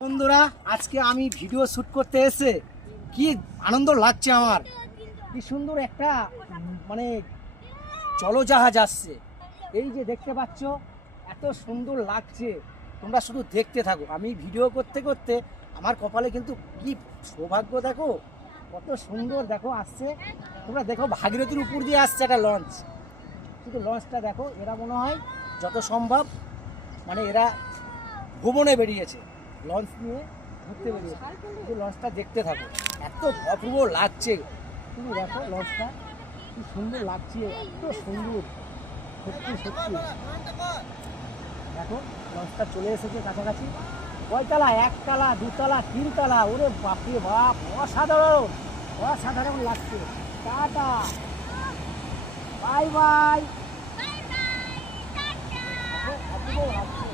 বন্ধুরা আজকে আমি ভিডিও শ্যুট করতে এসে কি আনন্দ লাগছে আমার। কি সুন্দর একটা মানে জলজাহাজ আসছে, এই যে দেখতে পাচ্ছ, এত সুন্দর লাগছে। তোমরা শুধু দেখতে থাকো। আমি ভিডিও করতে করতে আমার কপালে কিন্তু কি সৌভাগ্য, দেখো কত সুন্দর, দেখো আসছে। তোমরা দেখো ভাগীরথীর উপর দিয়ে আসছে একটা লঞ্চ। শুধু লঞ্চটা দেখো, এরা মনে হয় যত সম্ভব মানে এরা ভ্রমণে বেরিয়েছে, লঞ্চ নিয়ে ঘুরতে বেরিয়েছে। শুধু লঞ্চটা দেখতে থাকো, এত অপূর্ব লাগছে। তুমি দেখো লঞ্চটা কি সুন্দর লাগছে, এত সুন্দর, সত্যি সত্যি। দেখো লঞ্চটা চলে এসেছে কাছাকাছি। কয়তলা? একতলা, দুতলা, তিনতলা। ওরে বাপরে বাপ, অসাধারণ অসাধারণ লাগছে। Tata, bye bye. অপূর্ব লাগছে।